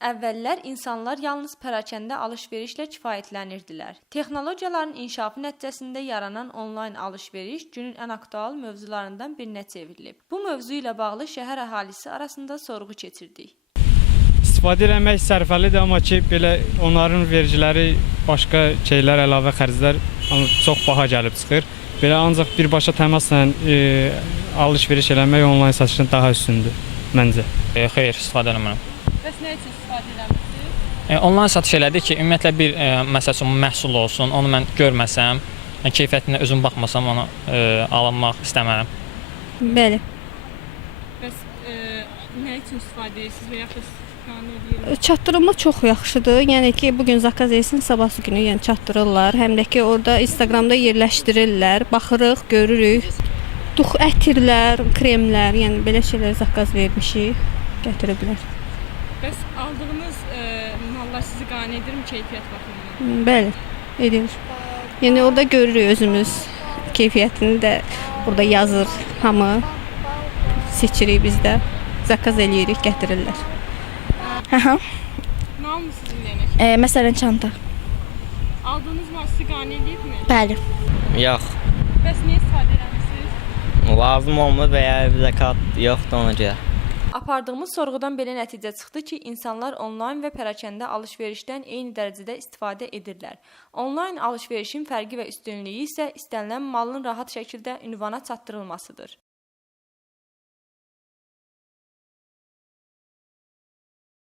Əvvəllər insanlar yalnız pərakəndə alış-verişlə kifayətlənirdilər. Texnologiyaların inkişafı nəticəsində yaranan onlayn alış-veriş günün ən aktual mövzularından birinə çevrilib. Bu mövzu ilə bağlı şəhər əhalisi arasında sorğu keçirdik. İstifadə etmək sərfəlidir, amma ki, belə onların vergiləri, başqa şeylər, əlavə xərclər çox baha gəlib çıxır. Belə ancaq birbaşa təmasla alış-veriş eləmək onlayn satışdan daha üstündür məncə. Xeyr, istifadə eləmirəm. Bəs nə üçün istifadə eləmirsiniz? Onlayn satış elədik ki, ümumiyyətlə bir məsəl üçün məhsul olsun, onu mən görməsəm, keyfiyyətinə özüm baxmasam, onu alınmaq istəmərəm. Bəli. Bəs nə üçün istifadə edirsiniz və yaxud istifadə edirsiniz? Çatdırılma çox yaxşıdır. Yəni ki, bu gün zakaz etsin, sabahsı günü yəni çatdırırlar. Həm də ki, orada Instagramda yerləşdirirlər. Baxırıq, görürük. Dux ətirlər, kremlər, yəni belə şeylər zakaz vermişik, gətiriblər. Bəs aldığınız mallar sizi qane edirmi keyfiyyət baxımından? Bəli, edir. Yəni orada görürük özümüz keyfiyyətini də burada yazır hamı. Seçirik biz də. Zakaz eləyirik, gətirirlər. Aha. Nə almısınız yenə? Məsələn çanta. Aldığınız mal sizi qane edibmi? Bəli. Yox, Bəs niyə istifadə eləmirsiniz? lazım olmur və ya zəkat yoxdur ona görə. Apardığımız sorğudan belə nəticə çıxdı ki, insanlar onlayn və pərakəndə alış-verişdən eyni dərəcədə istifadə edirlər. Onlayn alış-verişin fərqi və üstünlüyü isə istənilən malın rahat şəkildə ünvana çatdırılmasıdır.